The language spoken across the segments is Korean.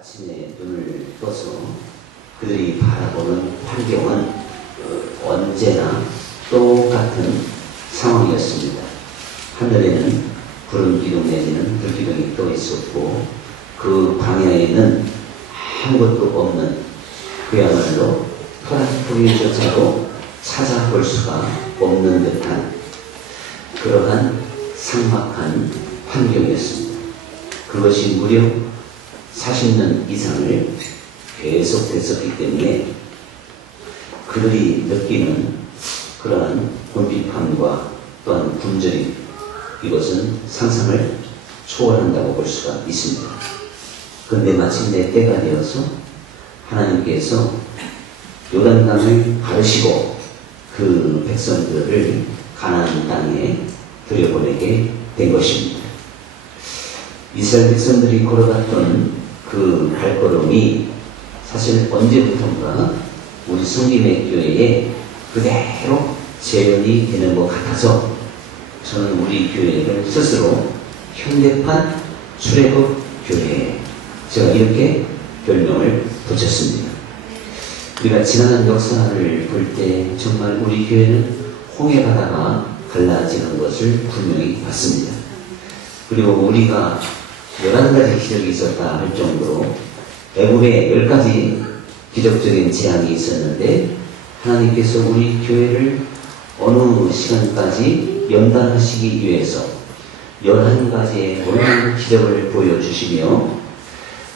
아침에 눈을 떠서 그들이 바라보는 환경은 언제나 똑같은 상황이었습니다. 하늘에는 구름 기둥 내지는 불 기둥이 떠 있었고 그 방향에는 아무것도 없는 그야말로 토라토리조차도 찾아볼 수가 없는 듯한 그러한 삭막한 환경이었습니다. 그것이 무려 40년 이상을 계속됐었기 때문에 그들이 느끼는 그러한 궁핍함과 또한 굶주림, 이것은 상상을 초월한다고 볼 수가 있습니다. 그런데 마침내 때가 되어서 하나님께서 요단강을 가르시고 그 백성들을 가나안 땅에 들여보내게 된 것입니다. 이스라엘 백성들이 걸어갔던 그 발걸음이 사실 언제부턴가 우리 성김의 교회에 그대로 재현이 되는 것 같아서 저는 우리 교회를 스스로 현대판 출애굽 교회, 제가 이렇게 별명을 붙였습니다. 우리가 지나간 역사를 볼 때 정말 우리 교회는 홍해 바다가 갈라지는 것을 분명히 봤습니다. 그리고 우리가 11가지 기적이 있었다 할 정도로 애굽에 10가지 기적적인 재앙이 있었는데 하나님께서 우리 교회를 어느 시간까지 연단하시기 위해서 11가지의 놀라운 기적을 보여주시며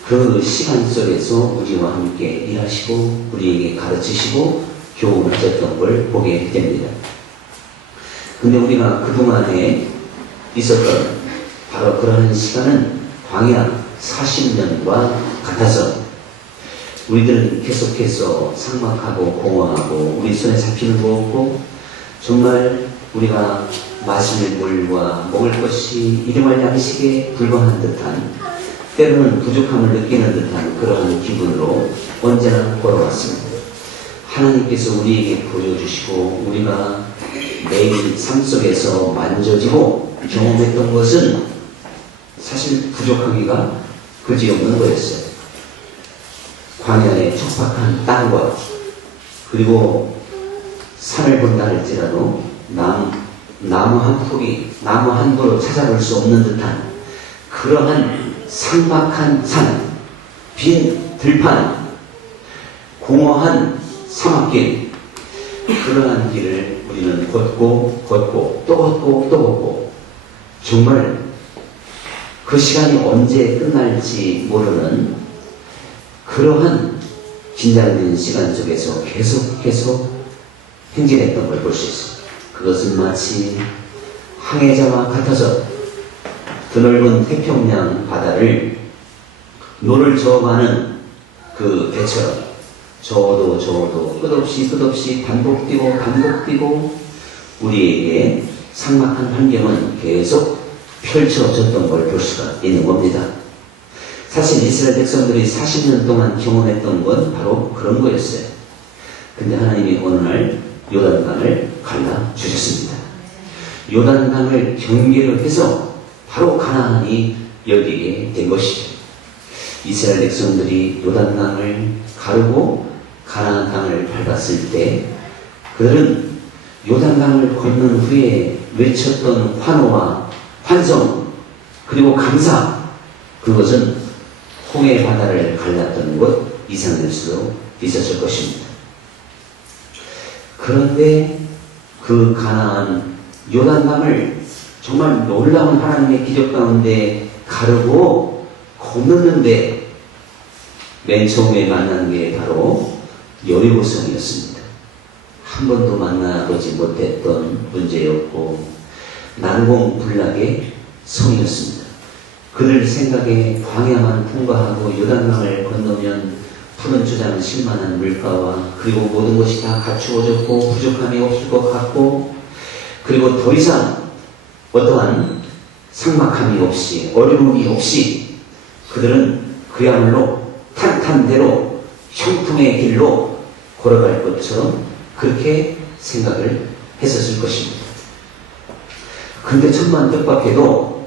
그 시간 속에서 우리와 함께 일하시고 우리에게 가르치시고 교훈하셨던 걸 보게 됩니다. 근데 우리가 그동안에 있었던 바로 그러한 시간은 광야 40년과 같아서 우리들은 계속해서 삭막하고 공허하고 우리 손에 잡히는 거 없고 정말 우리가 마실 물과 먹을 것이 일용할 양식에 불과한 듯한 때로는 부족함을 느끼는 듯한 그러한 기분으로 언제나 걸어왔습니다. 하나님께서 우리에게 보여주시고 우리가 매일 삶 속에서 만져지고 경험했던 것은 사실 부족하기가 그지없는 거였어요. 광야의 척박한 땅과 그리고 산을 본다 할지라도 나무 한 폭이 나무 한 그루 찾아볼 수 없는 듯한 그러한 삭막한 산, 빈 들판, 공허한 사막길, 그러한 길을 우리는 걷고 또 걷고 정말 그 시간이 언제 끝날지 모르는 그러한 긴장된 시간 속에서 계속 행진했던 걸 볼 수 있습니다. 그것은 마치 항해자와 같아서 드넓은 태평양 바다를 노를 저어가는 그 배처럼 저어도 끝없이 반복되고 우리에게 삭막한 환경은 계속 펼쳐졌던 걸 볼 수가 있는 겁니다. 사실 이스라엘 백성들이 40년 동안 경험했던 건 바로 그런 거였어요. 근데 하나님이 어느 날 요단강을 갈라주셨습니다. 요단강을 경계로 해서 바로 가나안이 열리게 된 것이죠. 이스라엘 백성들이 요단강을 가르고 가나안 땅을 밟았을 때 그들은 요단강을 건넌 후에 외쳤던 환호와 환성 그리고 감사, 그것은 홍해 바다를 갈랐던 것 이상일 수도 있었을 것입니다. 그런데 그 가나안 요단강을 정말 놀라운 하나님의 기적 가운데 가르고 건넜는데 맨 처음에 만난 게 바로 여리고성이었습니다. 한 번도 만나보지 못했던 문제였고 난공불락의 성이었습니다. 그들 생각에 광야만 통과하고 요단강을 건너면 푸른 주장 실만한 물가와 그리고 모든 것이 다 갖추어졌고 부족함이 없을 것 같고 그리고 더 이상 어떠한 삭막함이 없이 어려움이 없이 그들은 그야말로 탄탄대로 형통의 길로 걸어갈 것처럼 그렇게 생각을 했었을 것입니다. 근데 천만 뜻밖에도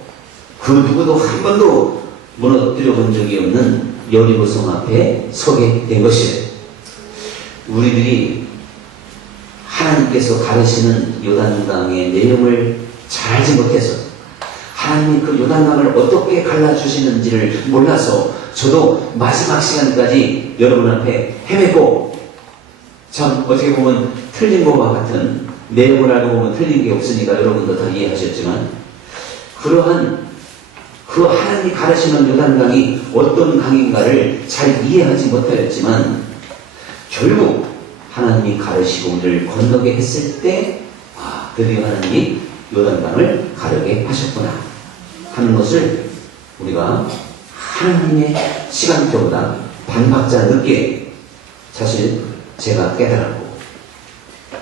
그 누구도 한 번도 무너뜨려 본 적이 없는 여리고성 앞에 서게 된 것이에요. 우리들이 하나님께서 가르치는 요단강의 내용을 잘 알지 못해서 하나님이 그 요단강을 어떻게 갈라주시는지를 몰라서 저도 마지막 시간까지 여러분 앞에 헤매고 참 어떻게 보면 틀린 것과 같은 내용을 알고 보면 틀린 게 없으니까 여러분도 다 이해하셨지만 그러한 그 하나님이 가르치는 요단강이 어떤 강인가를 잘 이해하지 못하였지만 결국 하나님이 가르치고 우리를 건너게 했을 때 드디어 하나님이 요단강을 가르게 하셨구나 하는 것을 우리가 하나님의 시간표보다 반박자 늦게 사실 제가 깨달았고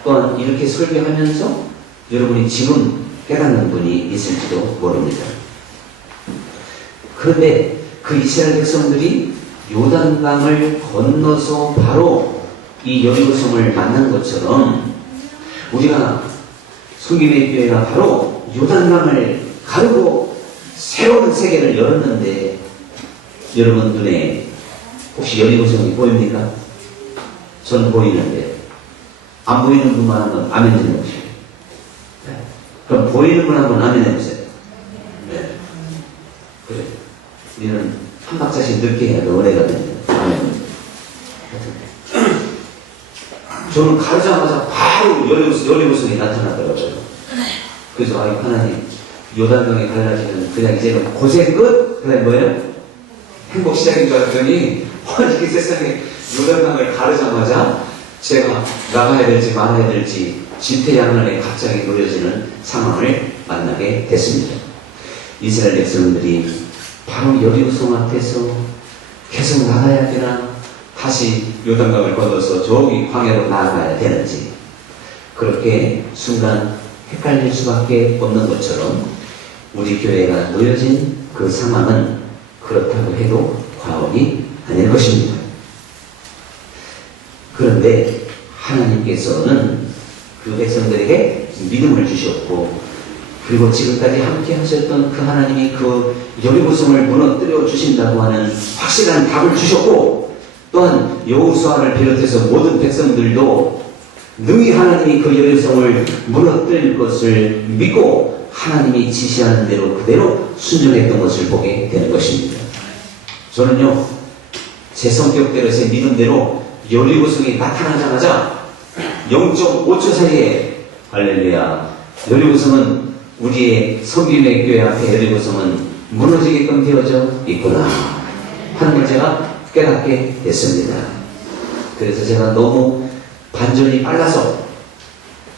또한 이렇게 설교하면서 여러분이 지금 깨닫는 분이 있을지도 모릅니다. 그런데 그 이스라엘 백성들이 요단강을 건너서 바로 이 여리고성을 만난 것처럼 우리가 성김의 교회가 바로 요단강을 가르고 새로운 세계를 열었는데 여러분 눈에 혹시 여리고성이 보입니까? 저는 보이는데 안 보이는 분만 한번 아멘 해보세요. 네. 그럼 보이는 분 한번 아멘 해보세요. 네. 그래. 우리는 한 박자씩 늦게 해야 돼. 은혜가 됩니다. 아멘. 저는 가자마자 바로 여리고성이 나타나더라고요. 그래서 아이 하나님 요단강에 갈라지는 그냥 이제는 고생 끝? 그다음에 뭐예요? 행복 시작인 줄 알았더니 이게 세상에 요단강을 가르자마자 제가 나가야 될지 말아야 될지 진퇴양난에 갑자기 놓여지는 상황을 만나게 됐습니다. 이스라엘 백성들이 바로 여리고성 앞에서 계속 나가야 되나 다시 요단강을 건너서 저기 광야로 나아가야 되는지 그렇게 순간 헷갈릴 수밖에 없는 것처럼 우리 교회가 놓여진 그 상황은 그렇다고 해도 과언이 아닐 것입니다. 그런데 하나님께서는 그 백성들에게 믿음을 주셨고 그리고 지금까지 함께 하셨던 그 하나님이 그 여리고성을 무너뜨려 주신다고 하는 확실한 답을 주셨고 또한 여호수아를 비롯해서 모든 백성들도 능히 하나님이 그 여리고성을 무너뜨릴 것을 믿고 하나님이 지시하는 대로 그대로 순종했던 것을 보게 되는 것입니다. 저는요 제 성격대로 제 믿음대로 여리고성이 나타나자마자 0.5초 사이에 할렐루야 여리고성은 우리의 성김의 교회 앞에 여리고성은 무너지게끔 되어져 있구나 하는 걸 제가 깨닫게 됐습니다. 그래서 제가 너무 반전이 빨라서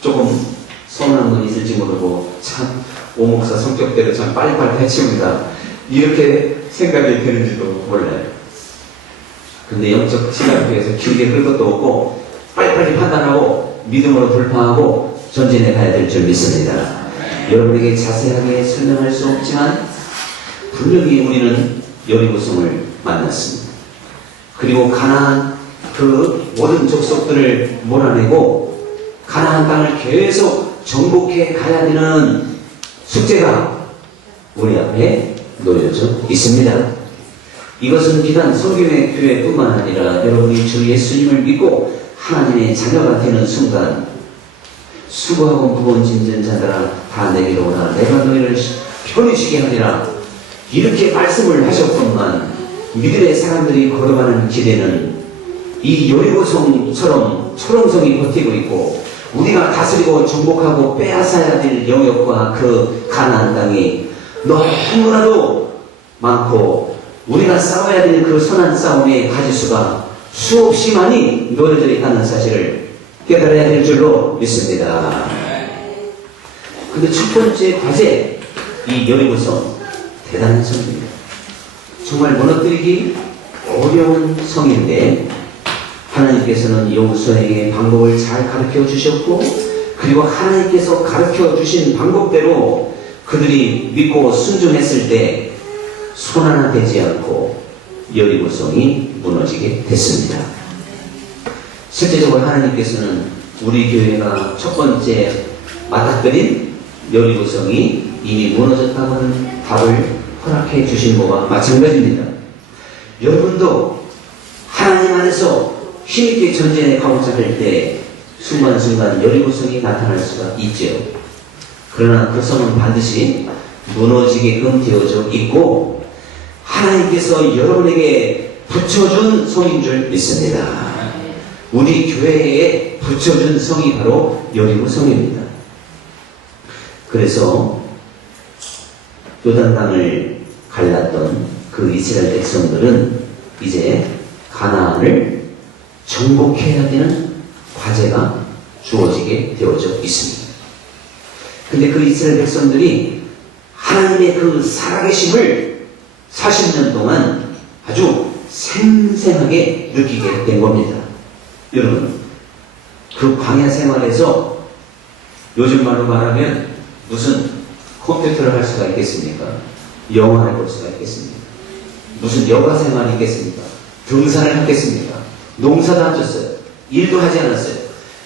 조금 서운한 건 있을지 모르고 참 오목사 성격대로 참 빨리빨리 해치웁니다. 이렇게 생각이 되는지도 몰라요. 근데 영적 시간표에서 길게 끌 것도 없고 빨리빨리 판단하고 믿음으로 돌파하고 전진해 가야 될 줄 믿습니다. 여러분에게 자세하게 설명할 수 없지만 분명히 우리는 여리고성을 만났습니다. 그리고 가나안 그 모든 족속들을 몰아내고 가나안 땅을 계속 정복해 가야 되는 숙제가 우리 앞에 놓여져 있습니다. 이것은 비단 성김의 교회뿐만 아니라 여러분이 주 예수님을 믿고 하나님의 자녀가 되는 순간 수고하고 무거운 짐진 자들아 다 내게로 오라 내가 너희를 편히 쉬게 하리라 이렇게 말씀을 하셨건만 믿음의 사람들이 걸어가는 길에는 이 여리고성처럼 초롱성이 버티고 있고 우리가 다스리고 정복하고 빼앗아야 될 영역과 그 가나안 땅이 너무나도 많고 우리가 싸워야 될 그 선한 싸움의 가지수가 수없이 많이 놓여져 있다는 사실을 깨달아야 될 줄로 믿습니다. 근데 첫 번째 과제, 이 여리고성 대단한 성입니다. 정말 무너뜨리기 어려운 성인데 하나님께서는 여호수아에게 방법을 잘 가르쳐 주셨고 그리고 하나님께서 가르쳐 주신 방법대로 그들이 믿고 순종했을 때 손 하나 되지 않고 여리고성이 무너지게 됐습니다. 실제적으로 하나님께서는 우리 교회가 첫 번째 맞닥뜨린 여리고성이 이미 무너졌다고 하는 답을 허락해 주신 것과 마찬가지입니다. 여러분도 하나님 안에서 힘있게 전쟁에 가고자 할 때 순간순간 여리고성이 나타날 수가 있죠. 그러나 그 성은 반드시 무너지게끔 되어져 있고 하나님께서 여러분에게 붙여준 성인 줄 믿습니다. 우리 교회에 붙여준 성이 바로 여리고성입니다. 그래서 요단강을 갈랐던 그 이스라엘 백성들은 이제 가나안을 정복해야 되는 과제가 주어지게 되어져 있습니다. 근데 그 이스라엘 백성들이 하나님의 그 살아계심을 40년 동안 아주 생생하게 느끼게 된 겁니다. 여러분, 그 광야 생활에서 요즘 말로 말하면 무슨 컴퓨터를 할 수가 있겠습니까? 영화를 볼 수가 있겠습니까? 무슨 여가 생활이 있겠습니까? 등산을 하겠습니까? 농사도 안 졌어요. 일도 하지 않았어요.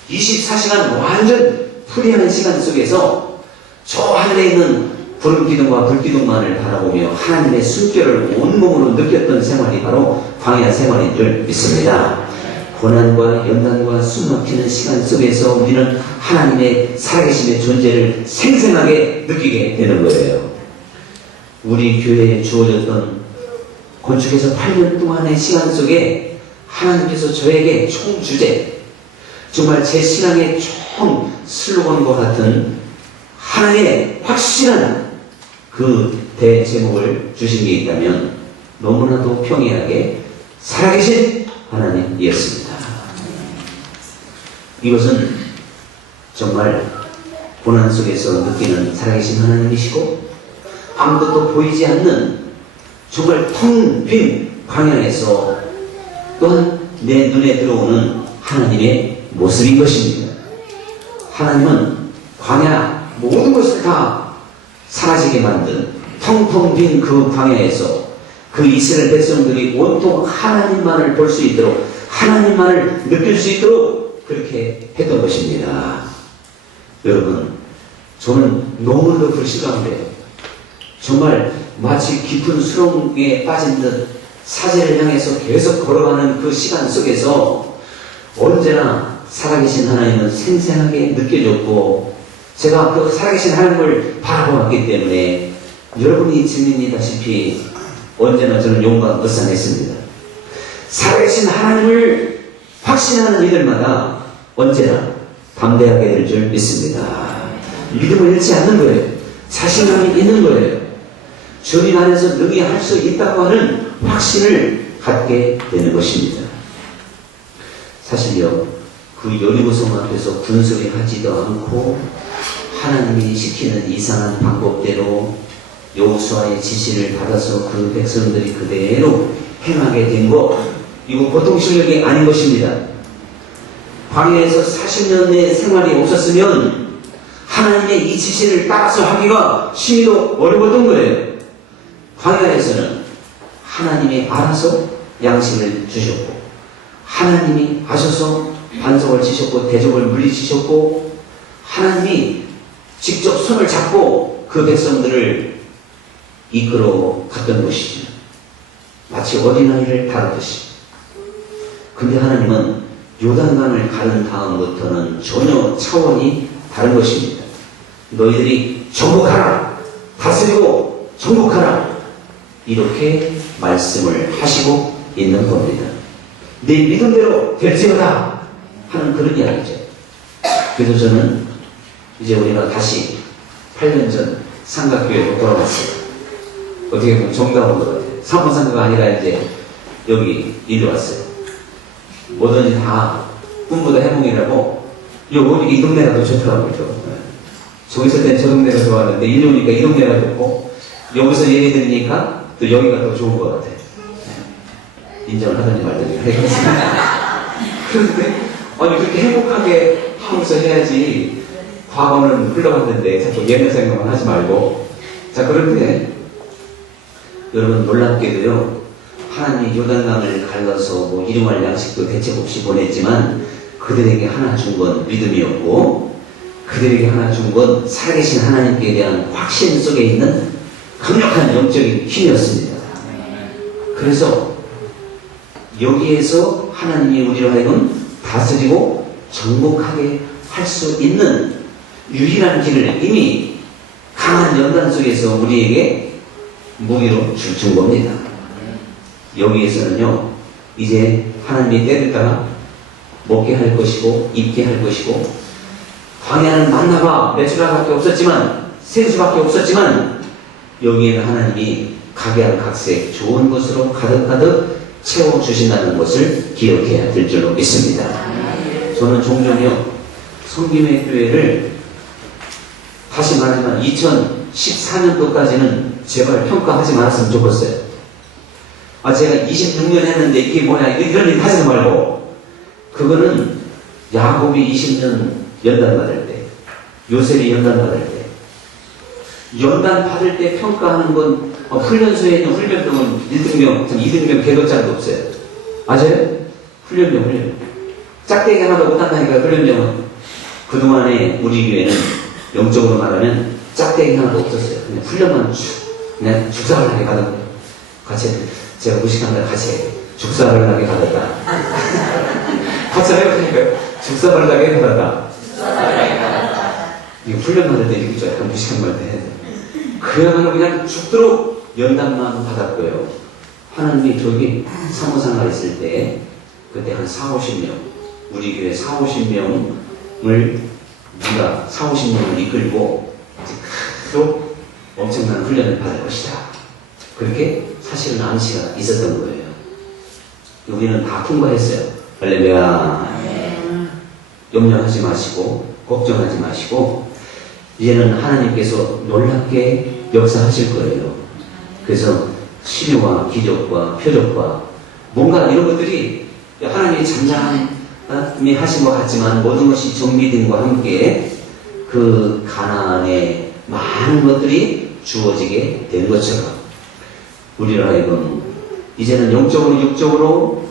24시간 완전 프리한 시간 속에서 저 하늘에 있는 구름기둥과 불기둥만을 바라보며 하나님의 숨결을 온몸으로 느꼈던 생활이 바로 광야 생활인 줄 믿습니다. 고난과 연단과 숨막히는 시간 속에서 우리는 하나님의 살아계심의 존재를 생생하게 느끼게 되는 거예요. 우리 교회에 주어졌던 건축에서 8년 동안의 시간 속에 하나님께서 저에게 총 주제, 정말 제 신앙의 총 슬로건과 같은 하나의 확실한 그 대제목을 주신 게 있다면 너무나도 평이하게 살아계신 하나님이었습니다. 이것은 정말 고난 속에서 느끼는 살아계신 하나님이시고 아무것도 보이지 않는 정말 텅 빈 광야에서 또한 내 눈에 들어오는 하나님의 모습인 것입니다. 하나님은 광야 모든 것을 다 사라지게 만든 텅텅 빈 그 광야에서 그 이스라엘 백성들이 온통 하나님만을 볼 수 있도록 하나님만을 느낄 수 있도록 그렇게 했던 것입니다. 여러분, 저는 너무나도 불쌍한데요. 정말 마치 깊은 수렁에 빠진 듯 사제를 향해서 계속 걸어가는 그 시간 속에서 언제나 살아계신 하나님은 생생하게 느껴졌고 제가 그 살아계신 하나님을 바라보았기 때문에 여러분이 증인이다시피 언제나 저는 용감불상했습니다. 살아계신 하나님을 확신하는 이들마다 언제나 담대하게 될 줄 믿습니다. 믿음을 잃지 않는 거예요. 자신감이 있는 거예요. 주님 안에서 능히 할 수 있다고 하는 확신을 갖게 되는 것입니다. 사실요, 그 여리고성 앞에서 분수를 하지도 않고 하나님이 시키는 이상한 방법대로 여호수아의 지시를 받아서 그 백성들이 그대로 행하게 된 것, 이거 보통 실력이 아닌 것입니다. 광야에서 40년의 생활이 없었으면 하나님의 이 지시를 따라서 하기가 심히도 어려웠던 거예요. 광야에서는 하나님이 알아서 양식을 주셨고 하나님이 아셔서 반석을 치셨고 대적을 물리치셨고 하나님이 직접 손을 잡고 그 백성들을 이끌어 갔던 것이죠. 마치 어린아이를 다루듯이. 근데 하나님은 요단강을 가른 다음부터는 전혀 차원이 다른 것입니다. 너희들이 정복하라, 다스리고 정복하라, 이렇게 말씀을 하시고 있는 겁니다. 네 믿음대로 될지어다 하는 그런 이야기죠. 그래서 저는 이제 우리가 다시 8년 전 삼각교회로 돌아왔어요. 어떻게 보면 정다운 것 같아요. 사모상가가 아니라 이제 여기 일로 왔어요. 뭐든지 다 꿈보다 해몽이라고 여기 이 동네가 더 좋더라고요. 저기 있을 땐 저 동네가 좋았는데 일로 오니까 이 동네가 좋고 여기서 얘기 들으니까 또 여기가 더 좋은 것 같아요. 인정을 하든지 말든지 하겠습니다. 그런데 아니 그렇게 행복하게 하면서 해야지 과거는 흘러갔는데 자꾸 옛날 생각만 하지 말고. 자, 그런데 여러분 놀랍게도요, 하나님이 요단강을 갈라서 뭐 일용할 양식도 대책 없이 보냈지만 그들에게 하나 준 건 믿음이었고 그들에게 하나 준 건 살아계신 하나님께 대한 확신 속에 있는 강력한 영적인 힘이었습니다. 그래서 여기에서 하나님이 우리로 하여금 다스리고 정복하게 할 수 있는 유일한 길을 이미 강한 연단 속에서 우리에게 무기로 준 겁니다. 여기에서는요, 이제 하나님이 때를 따라 먹게 할 것이고 입게 할 것이고, 광야는 만나가 메추라밖에 없었지만, 생수밖에 없었지만, 여기에는 하나님이 각양각색 좋은 것으로 가득가득 채워주신다는 것을 기억해야 될 줄로 믿습니다. 저는 종종요, 성김의 교회를 다시 말하지만 2014년도까지는 제발 평가하지 말았으면 좋겠어요. 제가 26년 했는데 이게 뭐냐, 이런 일 하지 말고, 그거는 야곱이 20년 연단 받을 때, 요셉이 연단 받을 때, 연단 받을 때 평가하는 건 훈련소에 있는 훈련병은 1등병, 2등병 계도장도 없어요. 맞아요? 훈련병. 짝대기 하나도 못한다니까, 훈련병은. 그동안에 우리 교회는 영적으로 말하면 짝대기 하나도 없었어요. 그냥 훈련만 그냥 죽사를 하게 가는 거예요. 같이, 제가 무식한데 같이 죽사를 하게 가다가. 같이 해보니까요. 죽사를 하게 가다가. 이거 훈련 받을 때 이렇게 약간 무식한 말 때 해야 돼요. 그야말로 그냥 죽도록 연단만 받았고요. 하나님이 저기 사무상가 있을 때, 그때 한 40-50명, 우리 교회 40-50명을 우리가 40-50명을 이끌고 계속 엄청난 훈련을 받을 것이다. 그렇게 사실은 암시가 있었던 거예요. 우리는 다 통과했어요. 할렐루야. 염려하지 마시고 걱정하지 마시고 이제는 하나님께서 놀랍게 역사하실 거예요. 그래서 치료와 기적과 표적과 뭔가 이런 것들이 하나님이 잠잠히 하신 것 같지만 모든 것이 정비됨과 함께 그 가나안에 많은 것들이 주어지게 된 것처럼 우리를 하여금 이제는 영적으로 육적으로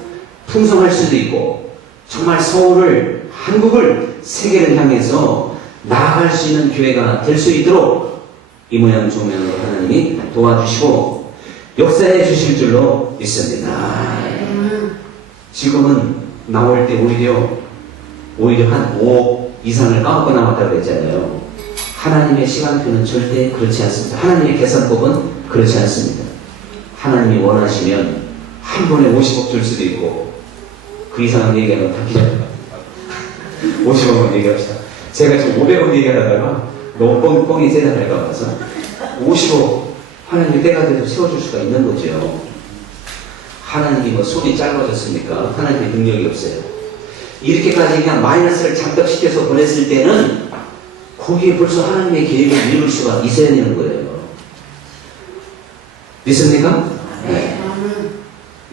풍성할 수도 있고 정말 서울을 한국을 세계를 향해서 나아갈 수 있는 교회가 될 수 있도록 이 모양 조명으로 하나님이 도와주시고 역사해 주실 줄로 믿습니다. 지금은 나올 때 오히려 한 5억 이상을 까먹고 나왔다고 했잖아요. 하나님의 시간표는 절대 그렇지 않습니다. 하나님의 계산법은 그렇지 않습니다. 하나님이 원하시면 한 번에 50억 줄 수도 있고 그 이상은 얘기하면 다 기자입니다. 50억은 얘기합시다. 제가 지금 500억 얘기하다가 너무 뻥이 세다 할까 봐서 50억 하나님이 때가 돼도 세워줄 수가 있는 거죠. 하나님이 뭐 손이 짧아졌습니까? 하나님의 능력이 없어요. 이렇게까지 그냥 마이너스를 잔뜩 시켜서 보냈을 때는 거기에 벌써 하나님의 계획을 이룰 수가 있어야 되는 거예요. 믿습니까? 네.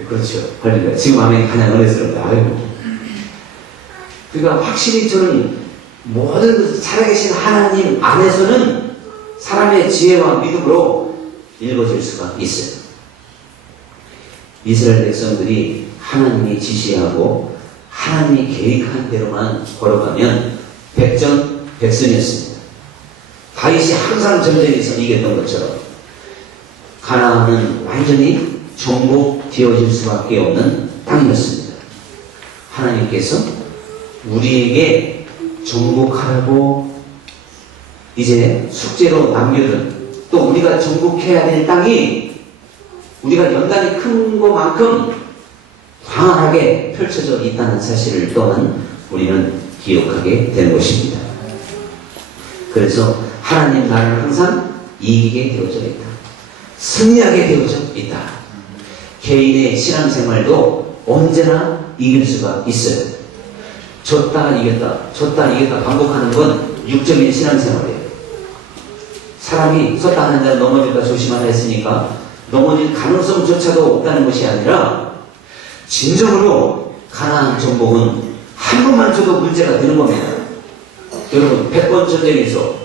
그렇죠. 할렐루야. 지금 아멘 가장 은혜스럽다. 아이고. 그러니까 확실히 저는 모든 살아계신 하나님 안에서는 사람의 지혜와 믿음으로 읽어질 수가 있어요. 이스라엘 백성들이 하나님이 지시하고 하나님이 계획한 대로만 걸어가면 백전백승이었습니다. 다윗이 항상 전쟁에서 이겼던 것처럼 가나안은 완전히 정복되어질 수밖에 없는 땅이었습니다. 하나님께서 우리에게 정복하라고 이제 숙제로 남겨둔 또 우리가 정복해야 될 땅이 우리가 연단이 큰 것만큼 광활하게 펼쳐져 있다는 사실을 또한 우리는 기억하게 되는 것입니다. 그래서 하나님 나라는 항상 이기게 되어져 있다. 승리하게 되어져 있다. 개인의 신앙생활도 언제나 이길 수가 있어요. 졌다 이겼다 반복하는 건 육적인 신앙생활이에요. 사람이 섰다 하는 자는 넘어질까 조심하라 했으니까 넘어질 가능성조차도 없다는 것이 아니라 진정으로 가나안 정복은 한 번만 줘도 문제가 되는 겁니다. 여러분 100번 전쟁에서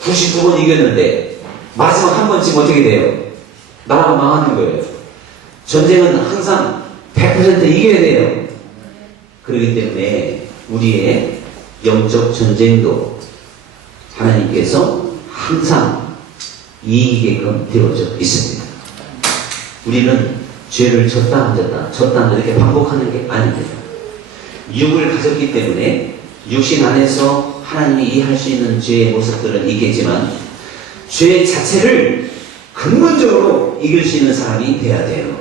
99번 이겼는데 마지막 한 번쯤 어떻게 돼요? 나라가 망하는 거예요. 전쟁은 항상 100% 이겨야 돼요. 그렇기 때문에 우리의 영적 전쟁도 하나님께서 항상 이기게끔 되어져 있습니다. 우리는 죄를 졌다 앉았다 졌다 앉았다 이렇게 반복하는 게 아닙니다. 육을 가졌기 때문에 육신 안에서 하나님이 이해할 수 있는 죄의 모습들은 있겠지만 죄 자체를 근본적으로 이길 수 있는 사람이 돼야 돼요.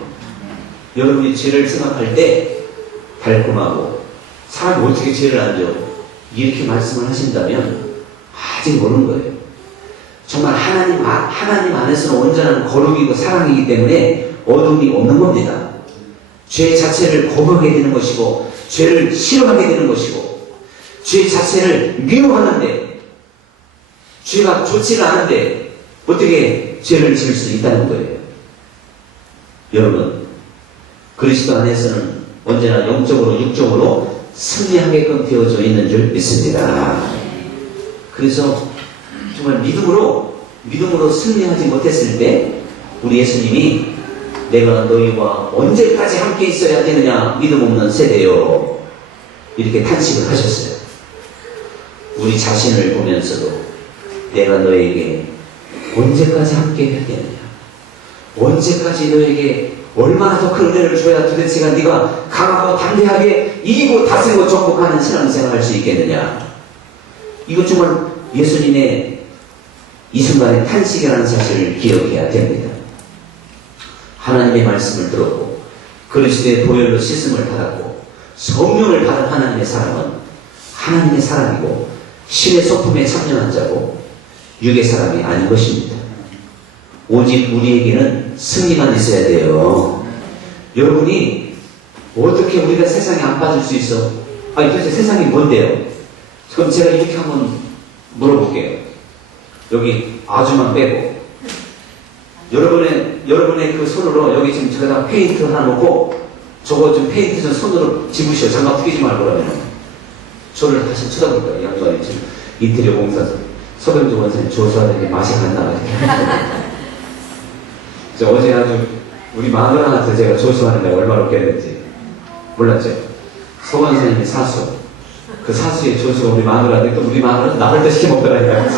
여러분이 죄를 생각할 때 달콤하고 사람이 어떻게 죄를 안 져? 이렇게 말씀을 하신다면 아직 모르는 거예요. 정말 하나님 안에서는 온전한 거룩이고 사랑이기 때문에 어둠이 없는 겁니다. 죄 자체를 거부하게 되는 것이고 죄를 싫어하게 되는 것이고 죄 자체를 미워하는데 죄가 좋지가 않은데 어떻게 죄를 지을 수 있다는 거예요. 여러분 그리스도 안에서는 언제나 영적으로 육적으로 승리하게끔 되어져 있는 줄 믿습니다. 그래서 정말 믿음으로 승리하지 못했을 때 우리 예수님이 내가 너희와 언제까지 함께 있어야 되느냐 믿음 없는 세대요 이렇게 탄식을 하셨어요. 우리 자신을 보면서도 내가 너에게 언제까지 함께 해야 되느냐, 언제까지 너에게 얼마나 더 큰 은혜를 줘야 도대체가 네가 강하고 담대하게 이기고 다스리고 정복하는 신앙생활을 할 수 있겠느냐. 이거 정말 예수님의 이 순간의 탄식이라는 사실을 기억해야 됩니다. 하나님의 말씀을 들었고 그리스도의 보혈로 씻음을 받았고 성령을 받은 하나님의 사람은 하나님의 사람이고 신의 소품에 참여한 자고 육의 사람이 아닌 것입니다. 오직 우리에게는 승리만 있어야 돼요. 여러분이 어떻게 우리가 세상에 안 빠질 수 있어? 아니 도대체 세상이 뭔데요? 그럼 제가 이렇게 한번 물어볼게요. 여기 아주만 빼고 여러분의 그 손으로 여기 지금 저기다 페인트 하나 놓고 저거 좀 페인트 좀 손으로 집으시오. 장갑 끼지 말고 그러면 저를 다시 쳐다볼 거예요. 양반이 지금 인테리어 공사 서병주 원사님 조수하는 게 맛이 간다. 어제 아주 우리 마누라한테 제가 조수하는 게 얼마나 웃겼는지 몰랐죠? 서 원사님의 사수 그 사수의 조수가 우리 마누라인데 또 우리 마누라 나갈 때 시켜먹더라니까요.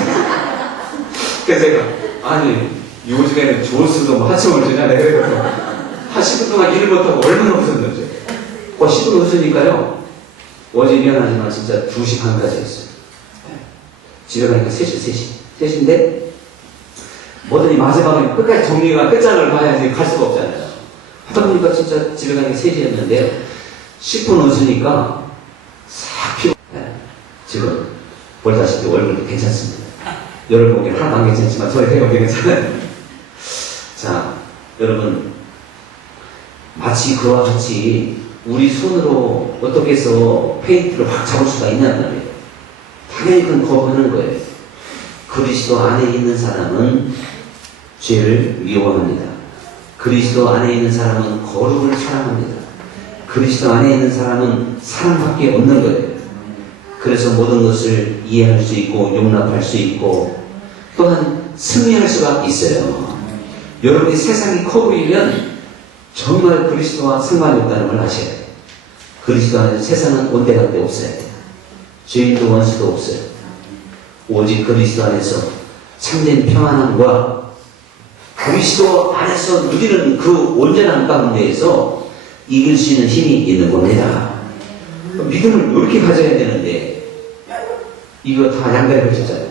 그래서 제가 아니 요즘에는 조수도 뭐 하청을 주냐 내가 그래서 한 10분 동안 일을 못하고 얼마나 웃었는지 10분 웃으니까요 어제 미안하지만 진짜 2시 반까지 했어요. 집에 가니까 3시인데 뭐든지 마지막에 끝까지 정리가 끝장을 봐야지 갈 수가 없잖아요. 하다 보니까 진짜 집에 가니까 3시였는데요 10분 웃으니까 싹 피고 지금 보다시피 얼굴도 괜찮습니다. 여러분 보기엔 하나도 안 괜찮지만 저희 배우기 괜찮아요. 자 여러분 마치 그와 같이 우리 손으로 어떻게 해서 페인트를 확 잡을 수가 있냔 말이에요. 당연히 그건 거부하는 거예요. 그리스도 안에 있는 사람은 죄를 미워합니다. 그리스도 안에 있는 사람은 거룩을 사랑합니다. 그리스도 안에 있는 사람은 사랑밖에 없는 거예요. 그래서 모든 것을 이해할 수 있고 용납할 수 있고 또한 승리할 수가 있어요. 여러분이 세상이 커 보이면 정말 그리스도와 상관이 없다는 걸 아셔야 돼요. 그리스도 안에 세상은 온데간데 없어야 돼요. 죄인도 원수도 없어요. 오직 그리스도 안에서 참된 평안함과 그리스도 안에서 누리는 그 온전한 가운데에서 이길 수 있는 힘이 있는 겁니다. 믿음을 이렇게 가져야 되는데 이거 다 양다리 걸쳤잖아요.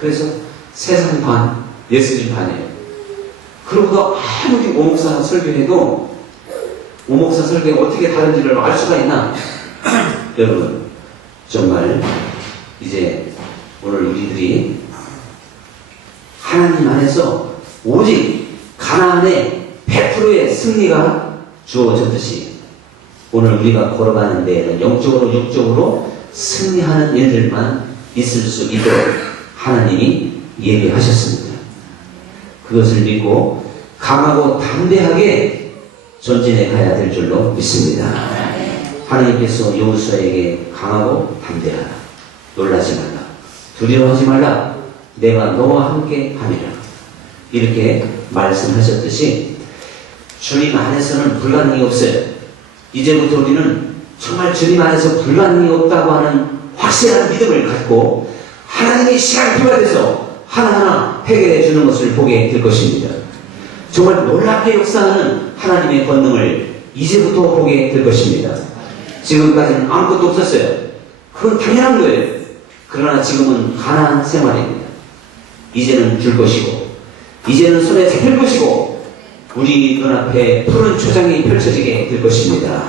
그래서 세상 반, 예수님 반이에요. 그러고도 아무리 오목사 설교해도 오목사 설교가 어떻게 다른지를 알 수가 있나? 여러분 정말 이제 오늘 우리들이 하나님 안에서 오직 가나안의 100%의 승리가 주어졌듯이 오늘 우리가 걸어가는 데에는 영적으로 육적으로 승리하는 일들만 있을 수 있도록 하나님이 예비하셨습니다. 그것을 믿고 강하고 담대하게 전진해 가야 될 줄로 믿습니다. 하나님께서 여호수아에게 강하고 담대하라, 놀라지 말라, 두려워하지 말라, 내가 너와 함께 함이라 이렇게 말씀하셨듯이 주님 안에서는 불가능이 없어요. 이제부터 우리는 정말 주님 안에서 불가능이 없다고 하는 확실한 믿음을 갖고 하나님의 시간표가 돼서 하나하나 해결해 주는 것을 보게 될 것입니다. 정말 놀랍게 역사하는 하나님의 권능을 이제부터 보게 될 것입니다. 지금까지는 아무것도 없었어요. 그건 당연한 거예요. 그러나 지금은 가난한 생활입니다. 이제는 줄 것이고, 이제는 손에 잡힐 것이고, 우리 눈앞에 푸른 초장이 펼쳐지게 될 것입니다.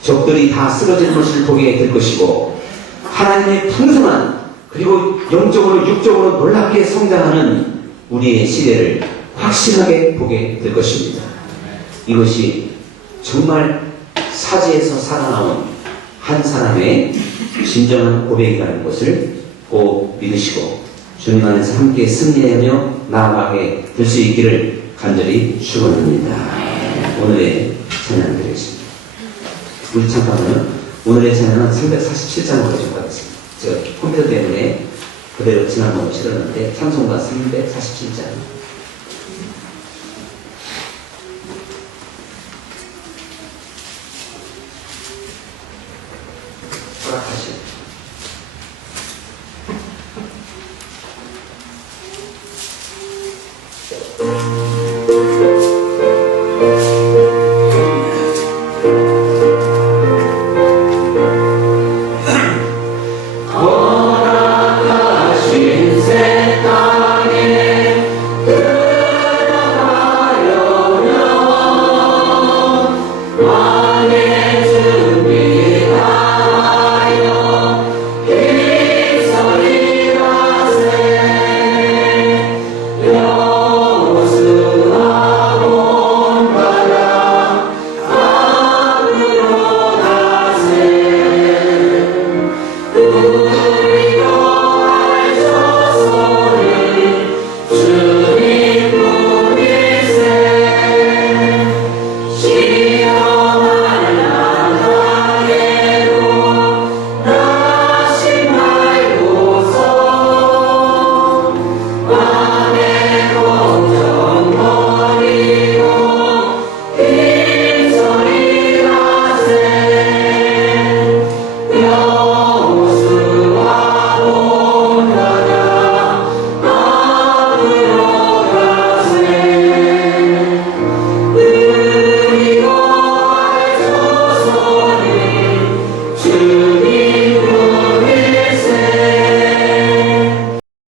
적들이 다 쓰러지는 것을 보게 될 것이고, 하나님의 풍성한, 그리고 영적으로 육적으로 놀랍게 성장하는 우리의 시대를 확실하게 보게 될 것입니다. 이것이 정말 사지에서 살아나온 한 사람의 진정한 고백이라는 것을 꼭 믿으시고 주님 안에서 함께 승리하며 나아가게 될 수 있기를 간절히 축원합니다. 오늘의 찬양 드리겠습니다. 우리 잠깐만요. 오늘의 찬양은 347장으로 접하겠습니다. 제가 컴퓨터 때문에 그대로 지난번 실었는데 찬송가 347장. 허락하시오. 허락하신 새 땅에 들어가려면 왕의